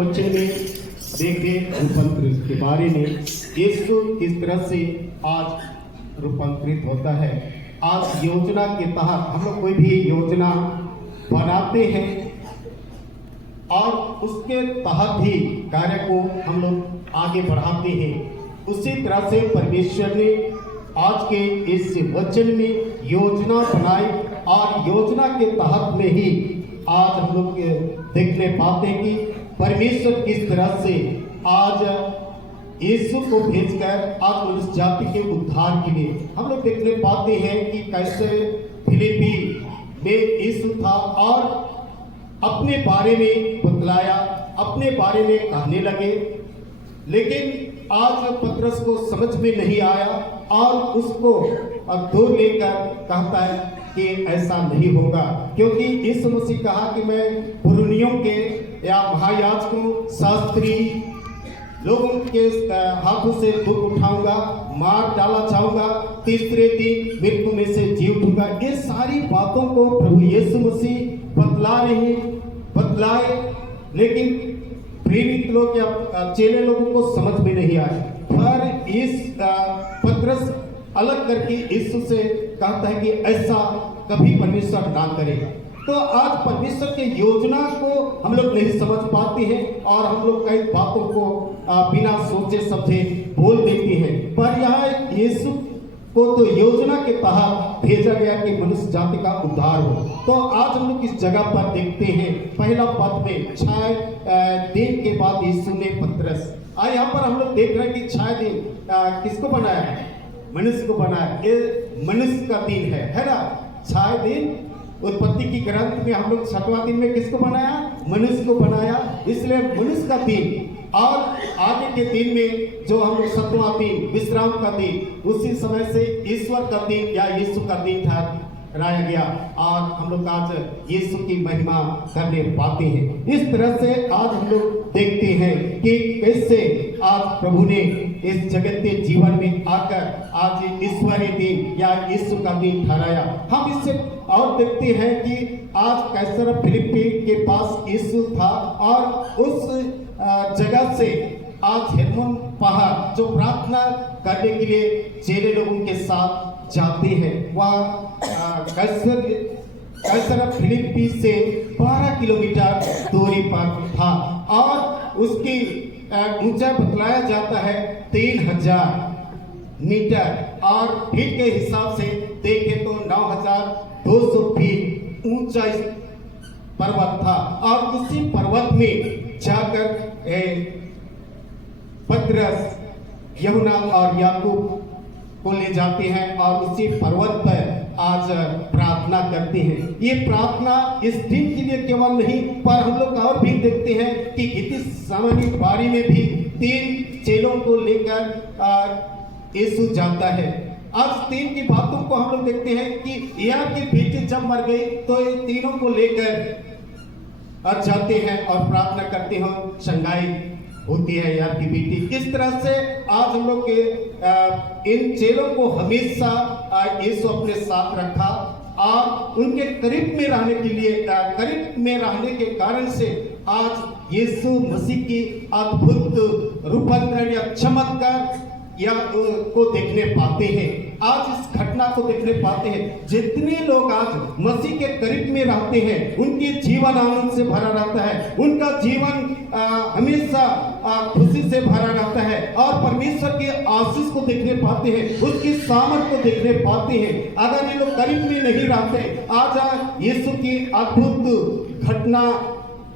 वचन में देखे रूपांतरित के बारे में, यीशु किस तरह से आज रूपांतरित होता है। आज योजना के तहत हम लोग कोई भी योजना बनाते हैं और उसके तहत ही कार्य को हम लोग आगे बढ़ाते हैं। उसी तरह से परमेश्वर ने आज के इस वचन में योजना बनाई और योजना के तहत में ही आज हम लोग देखने पाते हैं कि परमेश्वर किस तरह से आज यीशु को भेजकर आज मनुष्य जाति के उद्धार के लिए हम लोग देखने पाते हैं कि कैसे फिलिपी में यीशु था और अपने बारे में बतलाया, अपने बारे में कहने लगे। लेकिन आज पतरस को समझ में नहीं आया और उसको दूर लेकर कहता है कि ऐसा नहीं होगा, क्योंकि यीशु मसीह कहा कि मैं पुरनियों के या महायाजकों शास्त्री लोगों के हाथों से दुख उठाऊंगा, मार डाला जाऊंगा, तीसरे दिन मृत्यु में से जी उठूंगा। ये सारी बातों को प्रभु यीशु मसीह बतलाए, लेकिन प्रेरित लोग या चेले लोगों को समझ में नहीं आया। पर इस पतरस अलग करके यीशु से कहता है कि ऐसा कभी परमेश्वर ना करे। तो आज परमेश्वर के योजना को हम लोग नहीं समझ पाते हैं और हम लोग कई बातों को बिना सोचे समझे बोल देते हैं। पर यहाँ यीशु को तो योजना के तहत भेजा गया कि मनुष्य जाति का उद्धार हो। तो आज हम लोग इस जगह पर देखते हैं पहला पद में 6 दिन के बाद यीशु ने पतरस, यहाँ पर हम लोग देख रहे हैं कि 6 दिन किसको बनाया है? मनुष्य को बनाया। ये मनुष्य का दिन है ना। 6 दिन उत्पत्ति की ग्रंथ में हम लोग 7वां दिन में किसको बनाया? मनुष्य को बनाया, इसलिए मनुष्य का दिन। और आगे के दिन में जो हम लोग 7वां दिन विश्राम का दिन, उसी समय से ईश्वर का दिन या यीशु का दिन ठहराया गया और हम लोग आज यीशु की महिमा करने पाते हैं। इस तरह से आज हम लोग देखते हैं कि कैसे आज प्रभु ने इस जगत के जीवन में आकर आज ईश्वरीय दिन या यीशु का दिन ठहराया। हम इससे और देखते हैं कि आज कैसर फिलिप्पी के पास यीशु था और उस जगह से आज हेर्मोन पहाड़ जो प्रार्थना करने के लिए चेले लोगों के साथ जाते हैं, वह कैसर फिलिप्पी से 12 किलोमीटर दूरी पर था और उसकी ऊंचाई बतलाया जाता है 3000 मीटर और फीट के हिसाब से देखें तो 9200 फीट ऊंचा पर्वत था। और उसी पर्वत में जाकर पतरस, यूहन्ना और याकूब को ले जाते हैं और उसी पर्वत पर आज प्रार्थना करते हैं। ये प्रार्थना इस दिन के लिए केवल नहीं, पर हम लोग और भी देखते हैं कि गीतसेमनी बारी में भी 3 चेलों को लेकर यीशु जाता है। आज 3 की बातों को हम लोग देखते हैं कि यहाँ के बेटे जब मर गए तो ये तीनों को लेकर जाते हैं और प्रार्थना करते हैं, शंगाई होती है यार की बेटी। इस तरह से आज हम लोग के इन चेलों को हमेशा यीशु अपने साथ रखा और उनके करीब में रहने के लिए, करीब में रहने के कारण से आज यीशु मसीह की अद्भुत रूपांतरण या चमत्कार या को देखने पाते हैं। आज इस घटना को देखने पाते हैं। जितने लोग आज मसीह के करीब में रहते हैं उनकी जीवन आनंद से भरा रहता है, उनका जीवन हमेशा खुशी से भरा रहता है और परमेश्वर के आशीष को देखने पाते हैं, उसकी सामर्थ को देखने पाते हैं। अगर ये लोग करीब में नहीं रहते, आज यीशु की अद्भुत घटना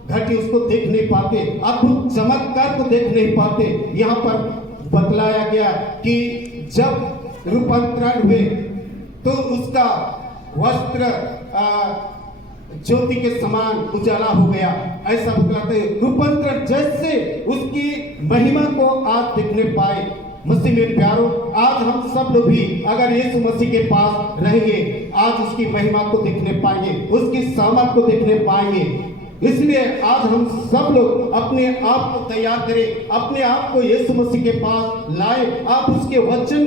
घटी उसको देख नहीं पाते, अद्भुत चमत्कार को देख नहीं पाते। यहाँ पर बतलाया गया कि जब रूपांतरण हुए तो उसका वस्त्र ज्योति के समान उजाला हो गया, ऐसा बतलाते हैं। रूपांतरण जैसे उसकी महिमा को आज देखने पाए। मसीह में प्यारो, आज हम सब लोग भी अगर यीशु मसीह के पास रहेंगे, आज उसकी महिमा को देखने पाएंगे, उसकी सामर्थ को देखने पाएंगे। इसलिए आज हम सब लोग अपने आप को तैयार करें, अपने आप को यीशु मसीह के पास लाए। आप उसके वचन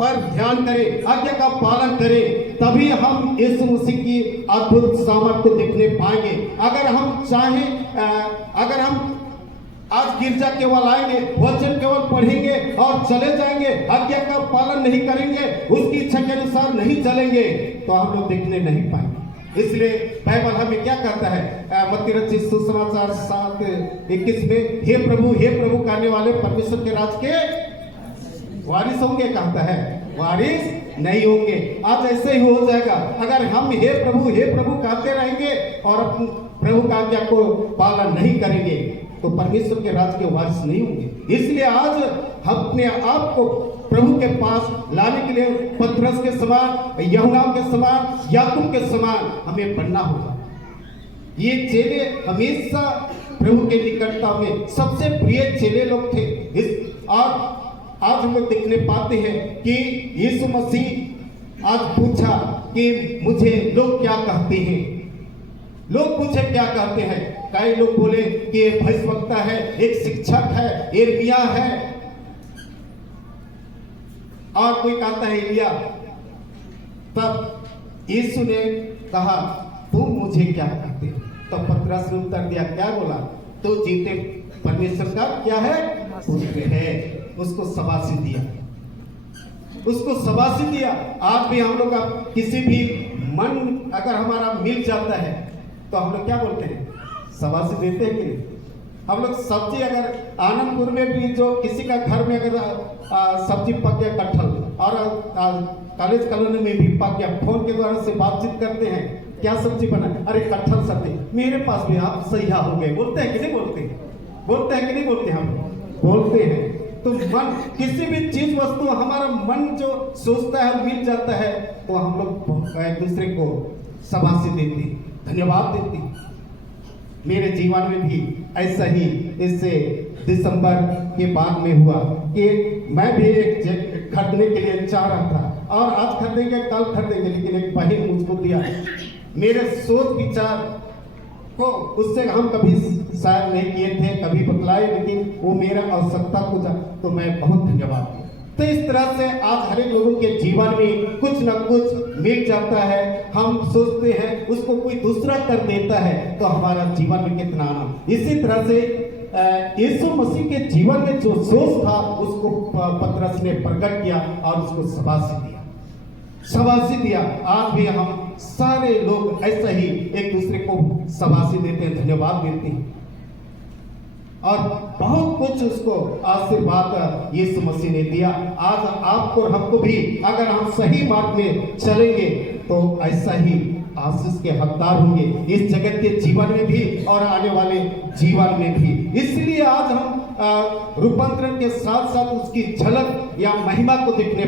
पर ध्यान करें, आज्ञा का पालन करें, तभी हम यीशु मसीह की अद्भुत सामर्थ को देखने पाएंगे। अगर हम चाहें, अगर हम आज गिरजा केवल आएंगे, वचन केवल पढ़ेंगे और चले जाएंगे, आज्ञा का पालन नहीं करेंगे, उसकी इच्छा के अनुसार नहीं चलेंगे, तो हम लोग देखने नहीं पाएंगे। इसलिए बाइबल हमें क्या कहता है, मत्ती रचित सुसमाचार 7:21 में, हे प्रभु कहने वाले परमेश्वर के राज के वारिस होंगे, कहता है वारिस नहीं होंगे। आज ऐसे ही हो जाएगा अगर हम हे प्रभु कहते रहेंगे और प्रभु का आज्ञा को पालन नहीं करेंगे, तो परमेश्वर के राज के वारिस नहीं होंगे। इसलिए आज हम अपने आप को प्रभु के पास लाने के लिए पतरस के समान, यूहन्ना के समान, याकूब के समान हमें बनना होगा। ये चेले हमेशा प्रभु के निकटता में सबसे प्रिय चेले लोग थे। और आज हम लोग देखने पाते हैं कि यीशु मसीह आज पूछा कि मुझे लोग क्या कहते हैं। लोग पूछे क्या कहते हैं, कई लोग बोले कि ये भविष्यवक्ता है, एक शिक्षक है, एर्मिया है, और कोई कहता है एलिया। तब यीशु ने कहा तुम मुझे क्या कहते हो? तो पतरस ने उत्तर दिया, क्या बोला? तो जीते परमेश्वर का क्या है? पुत्र है। उसको शाबाशी दिया, उसको शाबाशी दिया। आज भी हम लोग किसी भी मन अगर हमारा मिल जाता है तो हम लोग क्या बोलते हैं? शाबाशी देते हैं कि नहीं? हम लोग सब्जी अगर आनंदपुर में भी जो किसी का घर में अगर सब्जी पक गया, कटहल, और कॉलेज कॉलोनी में भी पक गया, फोन के द्वारा से बातचीत करते हैं, क्या सब्जी बना? अरे कटहल सब्जी, मेरे पास भी आप सही हो गए। बोलते हैं कि नहीं बोलते? बोलते हैं कि नहीं बोलते? हम बोलते हैं। तो मन, किसी भी चीज वस्तु हमारा मन जो सोचता है मिल जाता है, तो हम लोग एक दूसरे को शाबाशी देते, धन्यवाद देते। मेरे जीवन में भी ऐसा ही इससे दिसंबर के बाद में हुआ कि मैं भी एक खरीदने के लिए चाह रहा था, और आज खरीदेंगे कल खरीदेंगे, लेकिन एक बहन मुझको दिया। मेरे सोच विचार को उससे हम कभी शायद नहीं किए थे, कभी बतलाए, लेकिन वो मेरा आवश्यकता को था, तो मैं बहुत धन्यवाद दिया। तो इस तरह से आज हर एक लोगों के जीवन में कुछ न कुछ मिल जाता है। हम सोचते हैं उसको कोई दूसरा कर देता है, तो हमारा जीवन में कितना आनंद। इसी तरह से यीशु मसीह के जीवन में जो सोच था उसको पतरस ने प्रकट किया और उसको शाबाशी दिया। आज भी हम सारे लोग ऐसा ही एक दूसरे को शाबाशी देते हैं, धन्यवाद देते हैं, और बहुत कुछ उसको आशीर्वाद यीशु मसीह ने दिया। आज आपको और हमको भी अगर हम सही मार्ग में चलेंगे तो ऐसा ही आशीष के हकदार होंगे, इस जगत के जीवन में भी और आने वाले जीवन में भी। इसलिए आज हम रूपांतरण के साथ साथ उसकी झलक या महिमा को देखने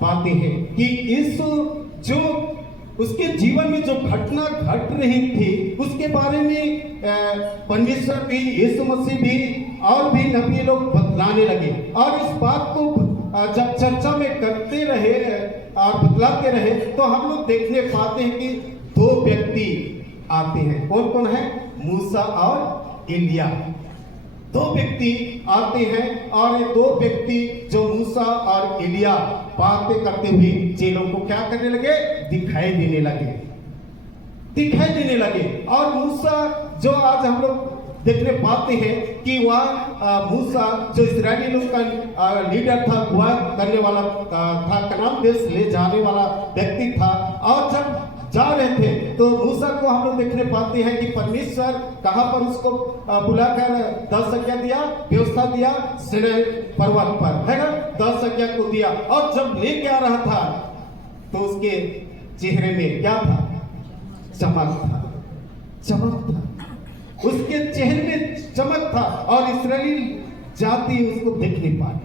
पाते हैं कि यीशु जो उसके जीवन में जो घटना घट रही थी उसके बारे में परमेश्वर भी, यीशु मसीह भी और भी नबी लोग बतलाने लगे। और इस बात को जब चर्चा में करते रहे और बतलाते रहे, तो हम लोग देखने पाते हैं कि दो व्यक्ति आते हैं। कौन कौन है? मूसा और एलिया। दो व्यक्ति आते हैं, और ये दो व्यक्ति जो मूसा और एलिया बातें करते हुए चेलों को क्या करने लगे? दिखाई देने लगे। और मूसा जो आज हम लोग देखने पाते हैं कि वह मूसा जो इस्राएली लोग का लीडर था, अगुवाई करने वाला था, कनान देश ले जाने वाला व्यक्ति था। और जब जा रहे थे तो मूसा को हम लोग देखने पाते हैं कि परमेश्वर कहाँ पर उसको बुलाकर 10 आज्ञा दिया, व्यवस्था दिया, सीनै पर्वत पर, है ना, 10 आज्ञा को दिया। और जब लेके आ रहा था तो उसके चेहरे में क्या था? चमक था। उसके चेहरे में चमक था, और इस्राएली जाति उसको देख नहीं पाई।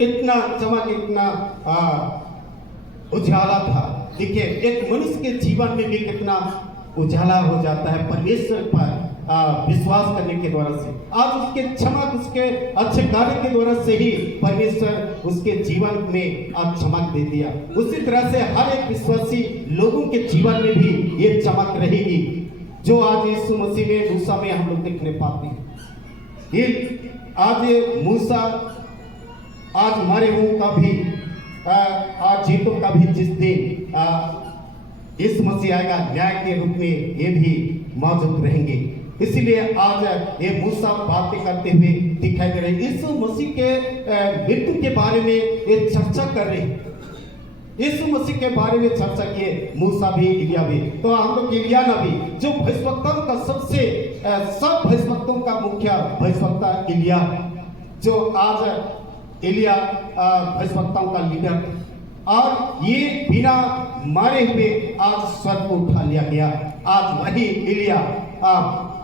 इतना चमक, इतना उजाला था। देखिए, एक मनुष्य के जीवन में भी कितना उजाला हो जाता है परमेश्वर पर विश्वास करने के द्वारा से। आज उसके चमक, उसके अच्छे कार्य के द्वारा से ही परमेश्वर उसके जीवन में आज चमक दे दिया। उसी तरह से हर एक विश्वासी लोगों के जीवन में भी ये चमक रहेगी जो आज यीशु मसीह में, मूसा में हम लोग देखने पाते हैं। ये आज ये मूसा आज मरे हुओं का भी और जीतों का भी जिस दिन इस मसीह आएगा न्याय के रूप में, ये भी मौजूद रहेंगे। इसीलिए आज ये मूसा बातें करते हुए दिखाई दे रहे। यीशु मसीह के मृत्यु के बारे में ये चर्चा कर रहे, यीशु मसीह के बारे में चर्चा किए, मूसा भी, एलिया भी। तो हम लोग एलिया नबी जो भविष्यवक्ताओं का सबसे सब भविष्यवक्ताओं का मुख्य भविष्यवक्ता एलिया, जो आज एलिया भविष्यवक्ताओं का लीडर, और ये बिना मारे हुए आज स्वर्ग को उठा लिया गया। आज वही एलिया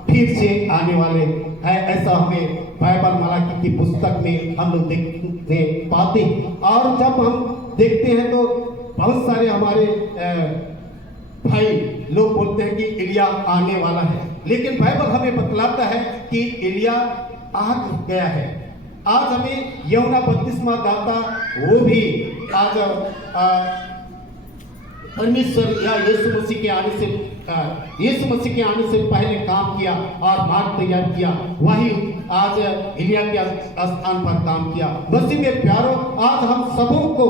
फिर से आने वाले है, ऐसा हमें बाइबल मलाकी की पुस्तक में हम लोग देखने पाते। और जब हम देखते हैं तो बहुत सारे हमारे भाई लोग बोलते हैं कि एलिया आने वाला है, लेकिन बाइबल हमें बतलाता है कि एलिया आ गया है। आज हमें यूहन्ना बपतिस्मा दाता वो भी आज परमेश्वर या यीशु मसीह के आने से पहले काम किया और मार्ग तैयार किया, वही आज एलिया के स्थान पर काम किया। मसीह में प्यारो, आज हम सबों को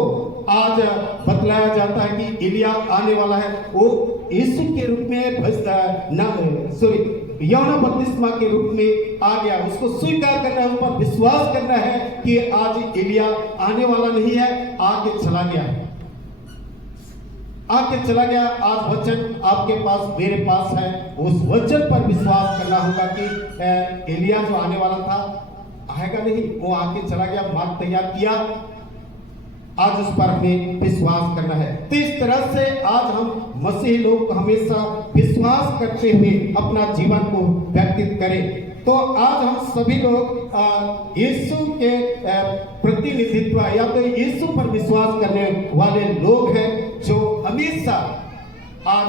आज बतलाया जाता है कि एलिया आने वाला है। वो यीशु के रूप में यूहन्ना बपतिस्मा के रूप में आ गया। उसको स्वीकार करना है, उस पर विश्वास करना है कि आज एलिया आने वाला नहीं है, आके चला गया, आके चला गया। आज वचन आपके पास, मेरे पास है, उस वचन पर विश्वास करना होगा कि एलिया जो आने वाला था आएगा नहीं, वो आके चला गया, मार्ग तैयार किया। आज उस पर हमें विश्वास करना है। तो इस तरह से आज हम मसीही लोग हमेशा विश्वास करते हुए अपना जीवन को व्यतीत करें। तो आज हम सभी लोग यीशु के प्रतिनिधित्व या तो यीशु पर विश्वास करने वाले लोग हैं, जो हमेशा आज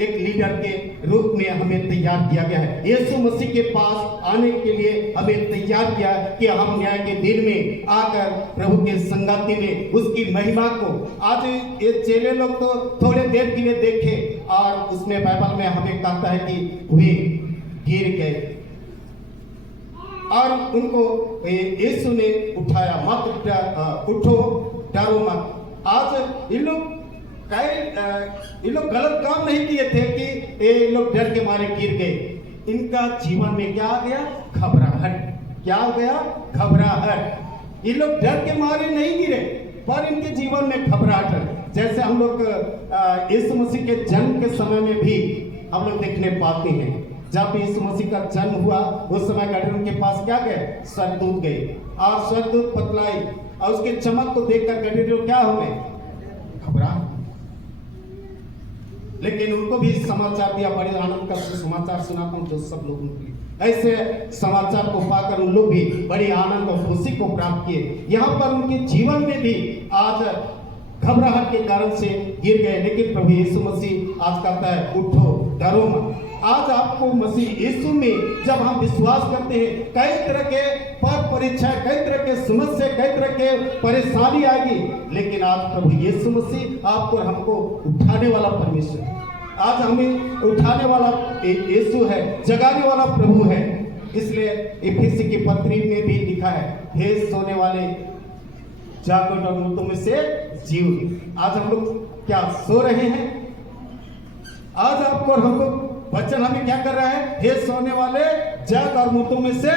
एक लीडर के रूप में हमें तैयार किया गया है। यीशु मसीह के पास आने के लिए हमें तैयार किया कि हम न्याय के दिन में आकर प्रभु के संगति में उसकी महिमा को, आज ये चेले लोग तो थोड़े देर के लिए देखे, और उसमें बाइबल में हमें कहता है कि वे गिर गए और उनको यीशु ने उठाया, मत उठो, डरो मत। आज ये लोग गलत काम नहीं किए थे कि ये लोग डर के मारे गिर गए। इनका जीवन में क्या आ गया? घबराहट। क्या हो गया? घबराहट। ये लोग डर के मारे नहीं गिरे, पर इनके जीवन में घबराहट है। जैसे हम लोग यीशु मसीह के जन्म के समय में भी हम लोग देखने पाते हैं, जब यीशु मसीह का जन्म हुआ उस समय गदरियों के पास क्या गए? स्वर्गदूत गए, और स्वर्गदूत बतलाई, और उसके चमक को देखकर गदरियों क्या हो गए? घबरा। लेकिन उनको भी समाचार दिया, बड़े आनंद का समाचार सुनाता हूँ जो सब लोगों के लिए। ऐसे समाचार को पाकर उन लोग भी बड़ी आनंद और खुशी को प्राप्त किए। यहाँ पर उनके जीवन में भी आज घबराहट के कारण से गिर गए, लेकिन प्रभु यीशु मसीह आज कहता है उठो, डरो मत। आज आपको मसीह यीशु में जब हम विश्वास करते हैं, कई तरह के परीक्षा, कई तरह के समस्या, कई तरह के परेशानी आएगी, लेकिन आज प्रभु यीशु मसीह आपको और हमको उठाने वाला परमेश्वर, आज हमें उठाने वाला यीशु है, जगाने वाला प्रभु है। इसलिए इफिसी की पत्री में भी लिखा है, हे सोने वाले जागो और मृतों में से जीव। आज हम लोग क्या सो रहे हैं? आज आपको और हमको वचन हमें क्या कर रहा है? हे सोने वाले जग और मृतों में से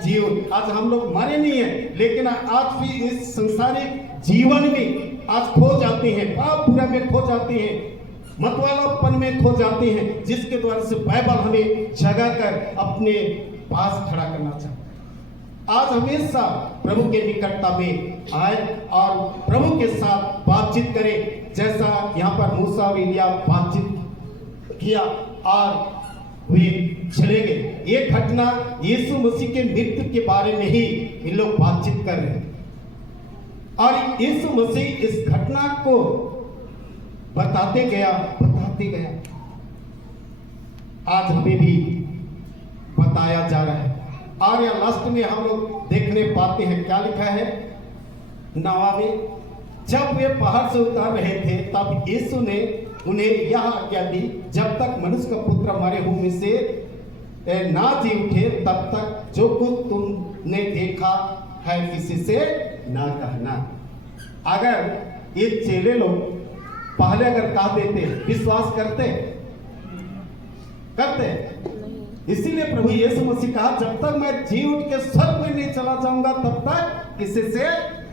जीव। आज हम लोग मरे नहीं है, लेकिन आज भी इस संसारिक जीवन में आज खो जाते हैं, पाप बुरा में खो जाते हैं, मतवालापन में खो जाते हैं, जिसके द्वारा से बाइबल हमें जगा कर अपने पास खड़ा करना चाहता है। आज हमेशा प्रभु के निकटता में आए और प्रभु के साथ बातचीत करें, जैसा यहाँ पर मूसा और एलिया बातचीत किया और वे चले गए। ये घटना यीशु मसीह के मृत्यु के बारे में ही इन लोग बातचीत कर रहे हैं, और यीशु मसीह इस घटना को बताते गया। आज हमें भी बताया जा रहा है। और या लास्ट में हम लोग देखने पाते हैं, क्या लिखा है नवा में, जब वे पहाड़ से उतर रहे थे तब यीशु ने उन्हें यह आज्ञा दी, जब तक मनुष्य का पुत्र हमारे मुंह में से ना जी उठे तब तक जो कुछ तुमने देखा है किसी से ना कहना। अगर ये चेले लोग पहले अगर कह देते, विश्वास करते इसीलिए प्रभु यीशु मसीह कहा, जब तक मैं जी उठ के स्वर्ग में नहीं चला जाऊंगा तब तक किसी से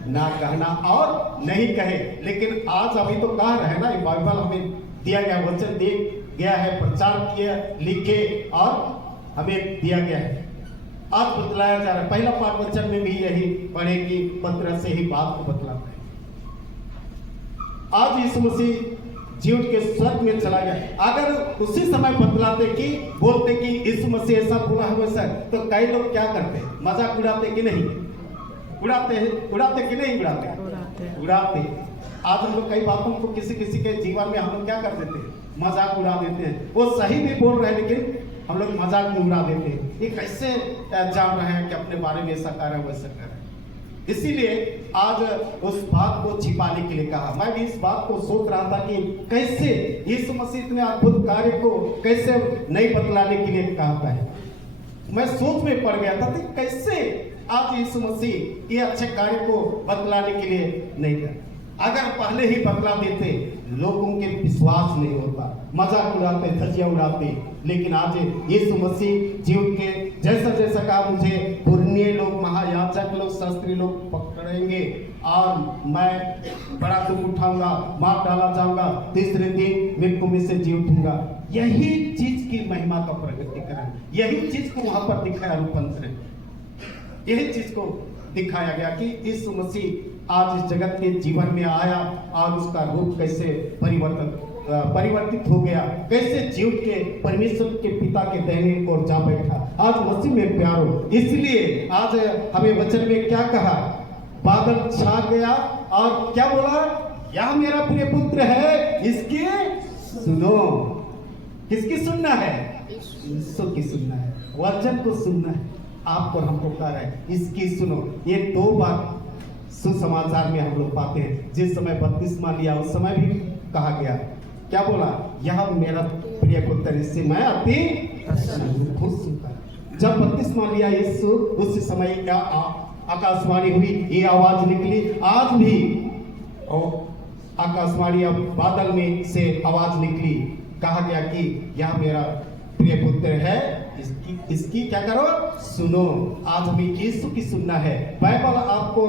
ना कहना और नहीं कहे। लेकिन आज अभी तो कह रहे हैं ना, बाइबल हमें दिया गया वचन दे गया है, प्रचार किया, लिखे और हमें दिया गया है, आज बतलाया जा रहा है। पहला पाठ वचन में भी यही पढ़े कि पत्र से ही बात को बतलाता है। आज यीशु मसीह जी उठ के स्वर्ग में चला गया। अगर उसी समय बतलाते कि बोलते कि यीशु मसीह ऐसा बोला है वैसा, तो कई लोग क्या करते, मजाक उड़ाते कि नहीं उड़ाते कि नहीं उड़ाते। आज हम लोग कई बातों को किसी के जीवन में हम लोग क्या कर देते हैं, मजाक उड़ा देते हैं। वो सही भी बोल रहे हैं लेकिन हम लोग मजाक में उड़ा देते हैं। ये कैसे जान रहे हैं कि अपने बारे में ऐसा कर रहे हैं वैसा कर रहे हैं। इसीलिए आज उस बात को छिपाने के लिए कहा। मैं भी इस बात को सोच रहा था कि कैसे यीशु मसीह इतने अद्भुत कार्य को कैसे नहीं बतलाने के लिए कहता है। मैं सोच में पड़ गया था कि कैसे आज यीशु मसीह ये अच्छे कार्य को बतलाने के लिए नहीं करता। अगर पहले ही बतला देते लोगों के विश्वास नहीं होता, मजाक उड़ाते, धज्जियां उड़ाते। लेकिन आज यीशु मसीह जी उठ के जैसा कहा, मुझे पुरनिये लोग, महायाजक लोग, शास्त्री लोग पकड़ेंगे और मैं बड़ा दुख उठाऊंगा, मार डाला जाऊंगा, तीसरे दिन मृत्यु में से जी उठूंगा। यही चीज की महिमा का प्रकटीकरण, यही चीज को वहां पर दिखाया रूपांतरण, यही चीज को दिखाया गया कि यीशु मसीह आज इस जगत के जीवन में आया और उसका रूप कैसे परिवर्तित हो गया, कैसे जीव के परमेश्वर के पिता के दाहिने ओर जा बैठा। आज मसीह में प्यारो, इसलिए आज हमें वचन में क्या कहा, बादल छा गया और क्या बोला, यह मेरा प्रिय पुत्र है, इसकी सुनो। किसकी सुनना है? यीशु की सुनना है, वचन को सुनना है। आपको और हमको कह रहा है इसकी सुनो। ये दो बार सुसमाचार में हम लोग पाते हैं। जिस समय बपतिस्मा लिया उस समय भी कहा गया, क्या बोला, यह मेरा प्रिय पुत्र, इससे मैं अति खुश हूं। जब बपतिस्मा लिया यीशु, उस समय आकाशवाणी हुई, ये आवाज निकली। आज भी आकाशवाणी, अब बादल में से आवाज निकली, कहा गया कि यह मेरा प्रिय पुत्र है, इसकी क्या करो, सुनो। आज हमें यीशु की सुनना है। बाइबल आपको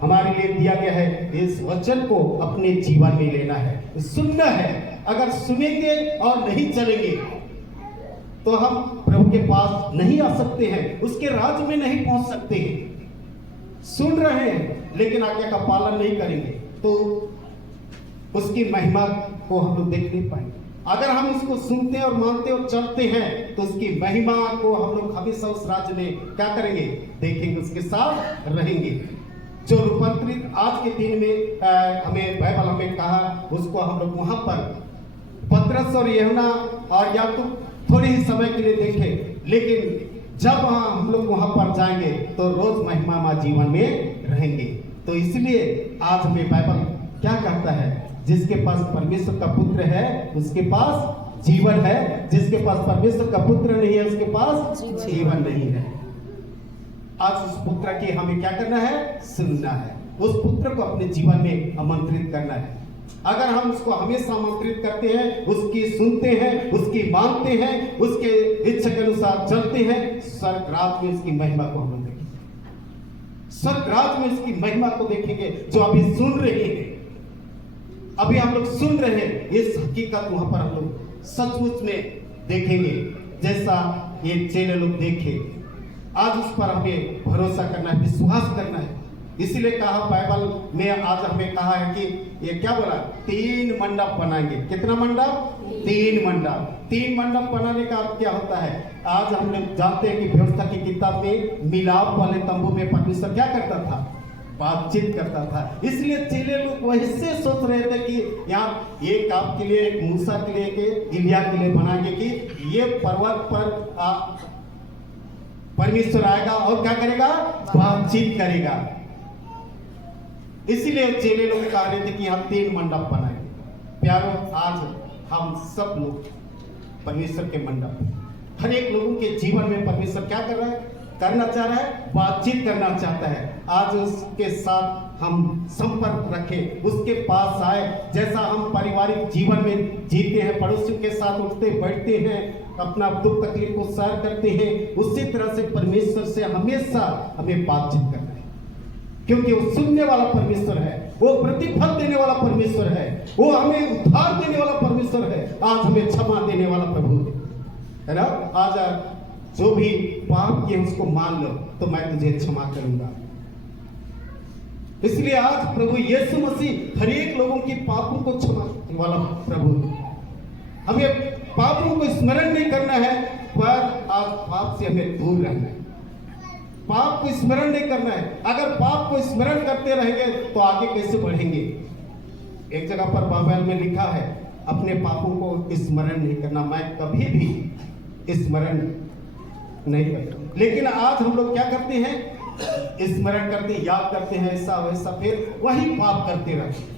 हमारे लिए दिया गया है, इस वचन को अपने जीवन में लेना है, सुनना है। अगर सुनेंगे और नहीं चलेंगे तो हम प्रभु के पास नहीं आ सकते हैं, उसके राज्य में नहीं पहुंच सकते हैं। सुन रहे हैं लेकिन आज्ञा का पालन नहीं करेंगे तो उसकी महिमा को हम लोग देख नहीं पाएंगे। अगर हम इसको सुनते और मानते और चलते हैं तो उसकी महिमा को हम लोग हमेशा उस राज्य में क्या करेंगे, देखेंगे, उसके साथ रहेंगे। जो रूपांतरित आज के दिन में हमें बाइबल हमें कहा, उसको हम लोग वहां पर पतरस और यूहन्ना और याकूब थोड़े ही समय के लिए देखें, लेकिन जब हम लोग वहां पर जाएंगे तो रोज महिमा जीवन में रहेंगे। तो इसलिए आज हमें बाइबल क्या कहता है, जिसके पास परमेश्वर का पुत्र है उसके पास जीवन है, जिसके पास परमेश्वर का पुत्र नहीं है उसके पास जीवन नहीं है। आज उस पुत्र की हमें क्या करना है, सुनना है, उस पुत्र को अपने जीवन में आमंत्रित करना है। अगर हम उसको हमेशा आमंत्रित करते हैं, उसकी सुनते हैं, उसकी मानते हैं, उसके इच्छा के अनुसार चलते हैं, स्वर्ग राज्य में उसकी महिमा को हम देखेंगे। स्वर्ग राज्य में उसकी महिमा को देखेंगे। जो अभी सुन रहे हैं, अभी हम लोग सुन रहे हैं, इस हकीकत वहां पर हम लोग सचमुच में देखेंगे, जैसा ये चेले लोग देखे। आज उस पर हमें भरोसा करना है, विश्वास करना है। इसीलिए कहा बाइबल में, आज हमें कहा है कि ये क्या बोला, 3 मंडप बनाएंगे। कितना मंडप? 3 मंडप। 3 मंडप बनाने का अर्थ क्या होता है? आज हम लोग जानते हैं कि व्यवस्था की किताब में मिलाप वाले तंबू में परमेश्वर क्या करता था, बातचीत करता था। इसलिए चेले लोग वैसे सोच रहे थे कि यहाँ एक आपके लिए, एक मूसा के लिए, एक इलिया के लिए बनाएंगे कि ये पर्वत पर परमेश्वर आएगा और क्या करेगा, बातचीत करेगा। इसीलिए चेले लोग कह रहे थे कि हम 3 मंडप बनाएंगे। प्यारो, आज हम सब लोग परमेश्वर के मंडप, हर एक लोगों के जीवन में परमेश्वर क्या कर रहा है, करना चाह रहा है, बातचीत करना चाहता है। आज उसके साथ हम संपर्क रखें, उसके पास आए। जैसा हम पारिवारिक जीवन में जीते हैं, पड़ोसियों के साथ उठते बैठते हैं, अपना दुख तकलीफ को शेयर करते हैं, उसी तरह से परमेश्वर से हमेशा हमें बातचीत करना है, क्योंकि वो सुनने वाला परमेश्वर है, वो प्रतिफल देने वाला परमेश्वर है, वो हमें उद्धार देने वाला परमेश्वर है। आज हमें क्षमा देने वाला प्रभु है ना। आज जो भी पाप किए उसको मान लो तो मैं तुझे क्षमा करूंगा। इसलिए आज प्रभु यीशु मसीह हर एक लोगों की पापों को क्षमा करने वाला प्रभु। हमें पापों को स्मरण नहीं करना है, पर आज पाप से हमें दूर रहना है। पाप को स्मरण नहीं करना है। अगर पाप को स्मरण करते रहेंगे तो आगे कैसे बढ़ेंगे। एक जगह पर बाइबल में लिखा है, अपने पापों को स्मरण नहीं करना। मैं कभी भी स्मरण नहीं करता, लेकिन आज हम लोग क्या करते हैं, स्मरण करते, याद करते हैं, ऐसा वैसा, फिर वही पाप करते रहते हैं।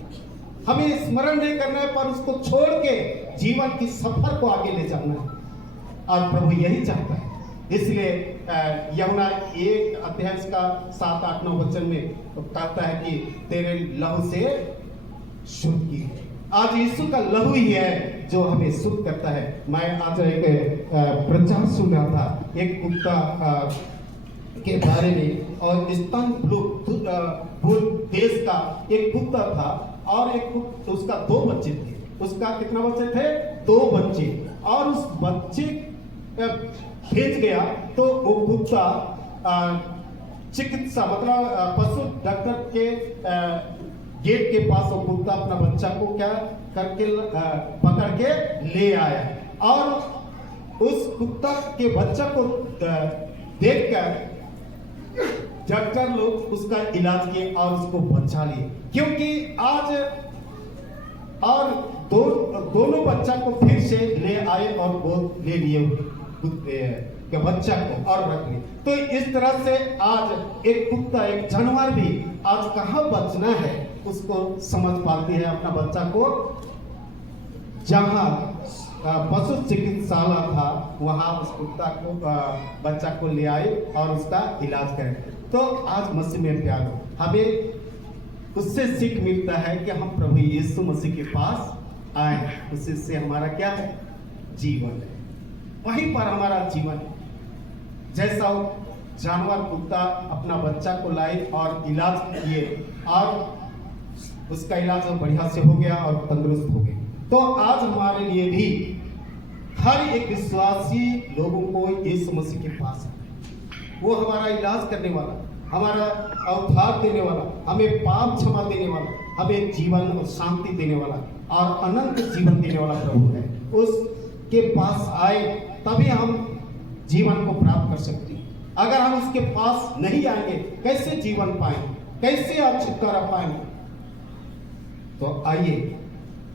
हमें स्मरण नहीं करना है, पर उसको छोड़ के जीवन की सफर को आगे ले जाना है। आज प्रभु यही चाहता है। इसलिए यूहन्ना 1 का 7, 8, 9 वचन में कहता है कि तेरे लहू से शुद्ध की। आज यीशु का लहू ही है जो हमें शुद्ध करता है। मैं आज एक प्रचार सुन रहा था एक कुत्ता के बारे में, और इस्तांबुल देश का एक कुत्ता था, और उसका 2 बच्चे थे। उसका कितना बच्चे थे? 2 बच्चे। और उस बच्चे खींच गया तो वो कुत्ता चिकित्सा मतलब पशु डॉक्टर के गेट के पास वो कुत्ता अपना बच्चा को क्या करके पकड़ के ले आया, और उस कुत्ता के बच्चा को देखकर डॉक्टर लोग उसका इलाज किए और उसको बचा लिए। क्योंकि आज और दोनों बच्चा को फिर से ले आए और वो ले लिए के बच्चा को और रख लिए। तो इस तरह से आज एक कुत्ता, एक जानवर भी आज कहाँ बचना है उसको समझ पाती है। अपना बच्चा को जहाँ पशु चिकित्सालय था वहां उस कुत्ता को बच्चा को ले आए और उसका इलाज करें। तो आज मसीह में प्यार हो, हमें उससे सीख मिलता है कि हम प्रभु यीशु मसीह के पास आए। उससे हमारा क्या है? जीवन है, वहीं पर हमारा जीवन है। जैसा जानवर कुत्ता अपना बच्चा को लाए और इलाज किए और उसका इलाज बढ़िया से हो गया और तंदुरुस्त हो गए, तो आज हमारे लिए भी हर एक विश्वासी लोगों को यीशु मसीह के पास है। वो हमारा इलाज करने वाला, हमारा उद्धार देने वाला, हमें पाप क्षमा देने वाला, हमें जीवन और शांति देने वाला और अनंत जीवन देने वाला प्रभु है। उसके पास आए तभी हम जीवन को प्राप्त कर सकते हैं। अगर हम उसके पास नहीं आएंगे कैसे जीवन पाएंगे, कैसे आप छुटकारा पाएंगे? तो आइए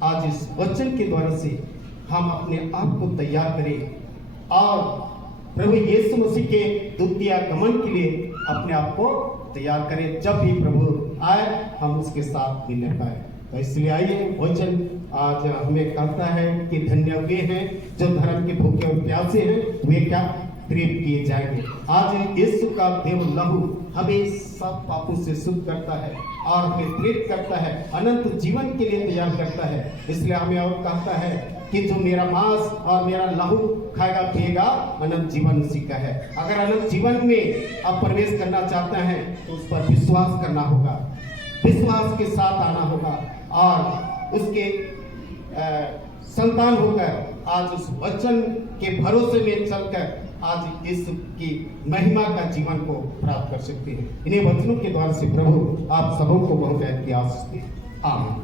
आज इस वचन के द्वारा से हम अपने आप को तैयार करें और प्रभु यीशु मसीह के द्वितीय आगमन के लिए अपने आप को तैयार करें। जब भी प्रभु आए हम उसके साथ मिलने पाए। तो इसलिए आइए, वचन आज हमें कहता है कि धन्य वे हैं जो धर्म के भूखे और प्यासे हैं, वे क्या प्रेम किए जाएंगे। आज यीशु का देव लहू हमें सब पापों से शुद्ध करता है और हमें प्रेरित करता है, अनंत जीवन के लिए तैयार करता है। इसलिए हमें और कहता है कि जो मेरा मांस और मेरा लहू खाएगा पिएगा अनंत जीवन उसी का है। अगर अनंत जीवन में आप प्रवेश करना चाहते हैं तो उस पर विश्वास करना होगा, विश्वास के साथ आना होगा और उसके संतान होकर आज उस वचन के भरोसे में चलकर आज इस की महिमा का जीवन को प्राप्त कर सकते हैं। इन्हीं वचनों के द्वारा से प्रभु आप सबों को बहुत आशीष दे। आमीन।